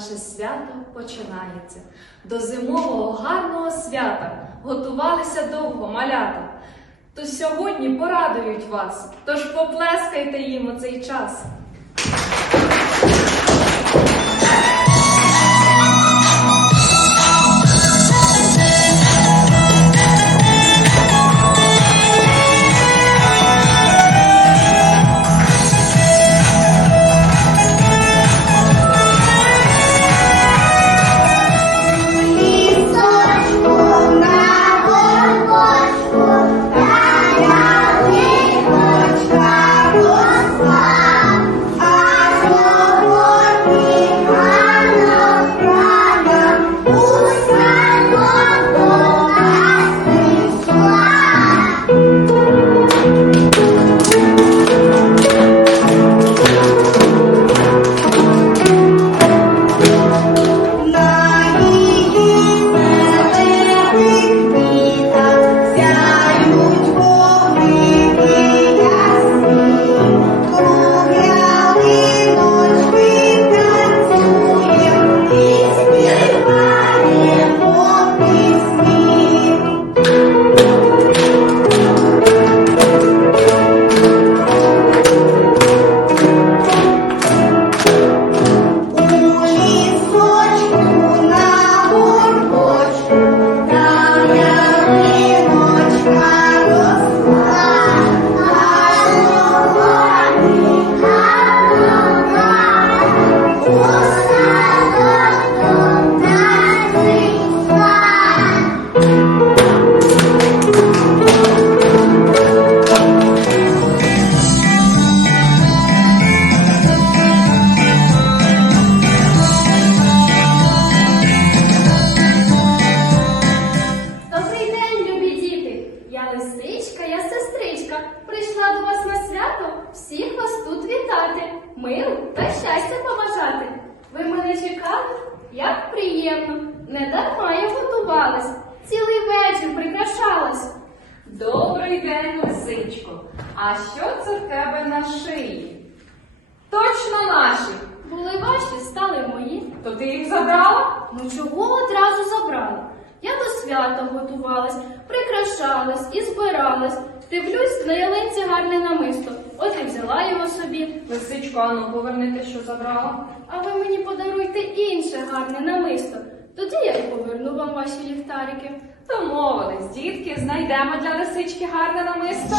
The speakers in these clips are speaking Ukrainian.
наше свято починається. До зимового гарного свята готувалися довго малята. То сьогодні порадують вас, тож поплескайте їм у цей час. А що це в тебе на шиї? Точно наші. Були ваші, стали мої. То ти їх забрала? Ну чого одразу забрала? Я до свята готувалась, прикрашалась і збиралась. Дивлюсь, на ялинці гарне намисто. От і взяла його собі. Лисичко, ану, поверни те, що забрала. А ви мені подаруйте інше гарне намисто. Тоді я й поверну вам ваші ліхтарики. Домовились, дітки, знайдемо для лисички гарне намисто.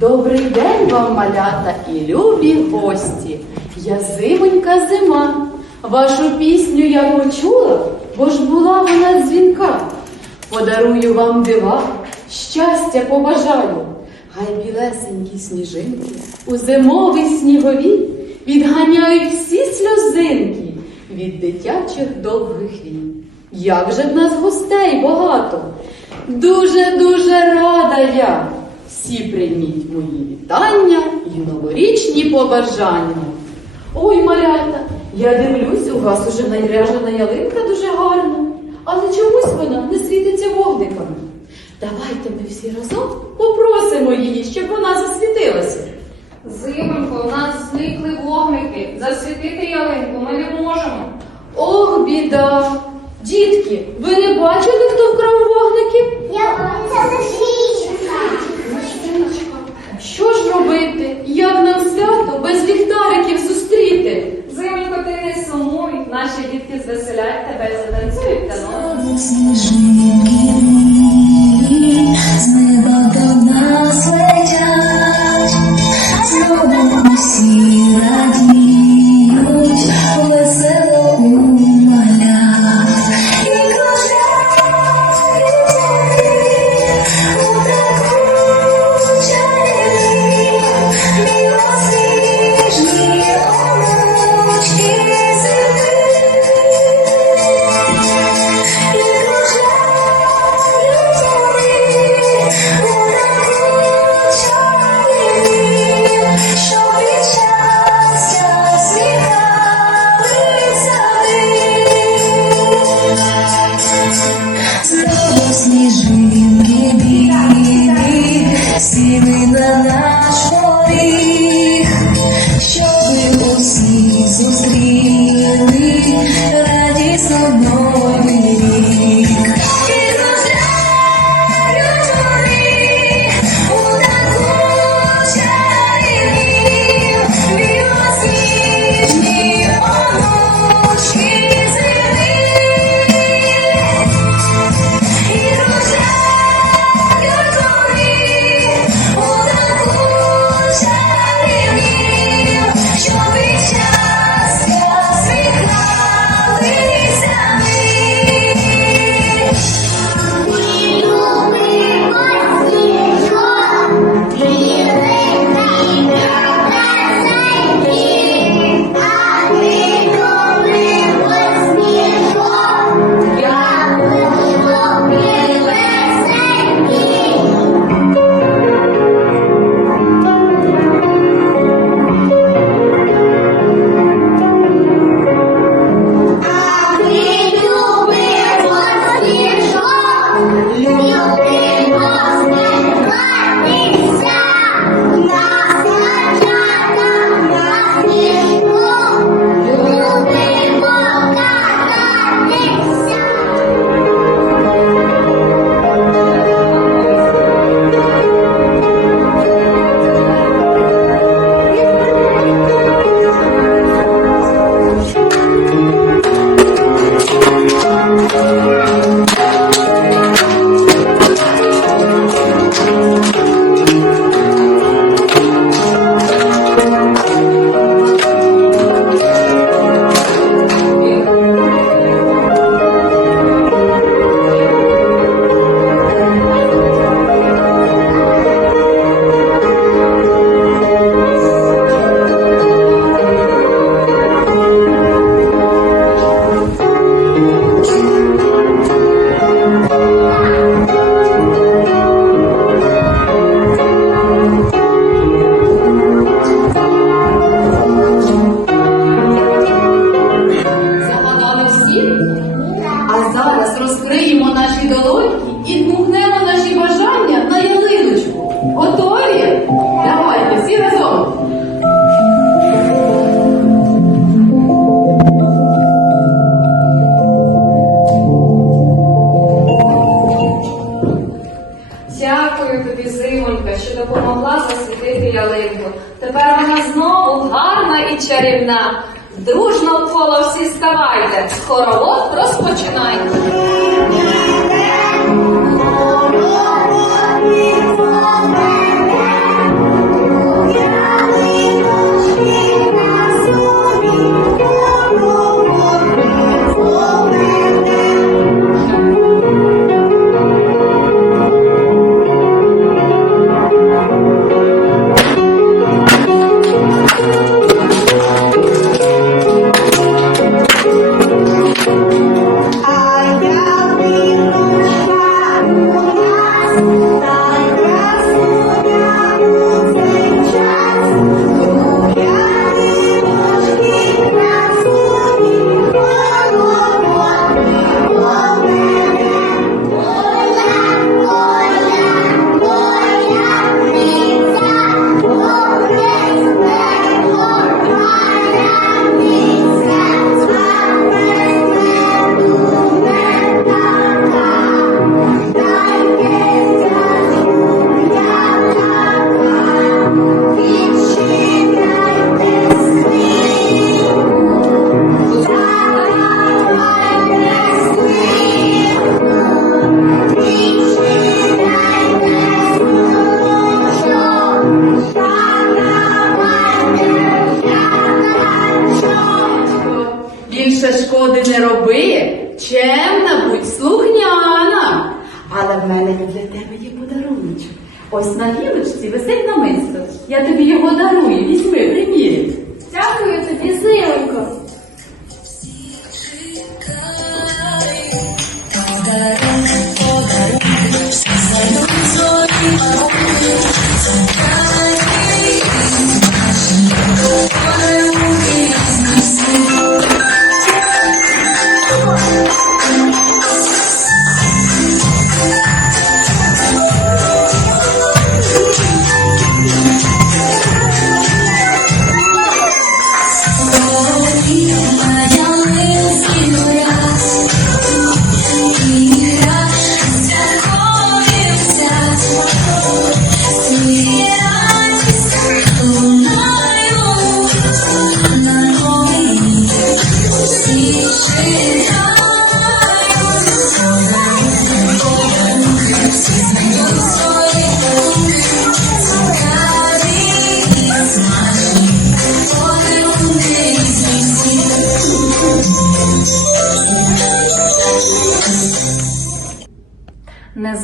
Добрий день вам, малята і любі гості. Я зимонька зима. Вашу пісню я почула, бо ж була вона дзвінка. Подарую вам дива, щастя побажаю. Хай білесенькі сніжинки у зимовий снігові відганяють всі сльозинки від дитячих довгих вій. Як же в нас гостей багато! Дуже-дуже рада я. Всі прийміть мої вітання і новорічні побажання. Ой, малята, я дивлюсь, у вас уже наряжена ялинка дуже гарна, але чомусь вона не світиться вогниками. Давайте ми всі разом попросимо її, щоб вона засвітилася. Зимонько, у нас зникли вогники. Засвітити ялинку ми не можемо. Ох, біда! Дітки, ви не бачили? Я це свічка. Що ж робити? Як нам свято без ліхтариків зустріти? Зимонько, ти не сумуй. Наші дітки звеселять тебе і затанцюють та Сніжинки 你的了。Дякую тобі, Зимонька, що допомогла засвітити ялинку. Тепер вона знову гарна і чарівна. Дружно в коло всі ставайте. Хоровод розпочинайте. Хоровод не роби, чемна будь слухняна. Але в мене для тебе є подаруночок. Ось на гілочці висить намисто. Я тобі його дарую. Візьми, приміряй. Дякую тобі, зимонько.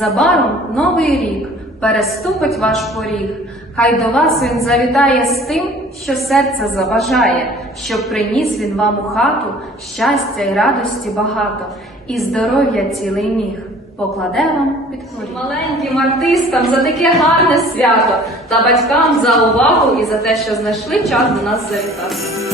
Незабаром новий рік переступить ваш поріг. Хай до вас він завітає з тим, що серце заважає, щоб приніс він вам у хату щастя й радості багато, і здоров'я цілий міг. Покладе вам під поріг. Маленьким артистам за таке гарне свято та батькам за увагу і за те, що знайшли час до нас завітати.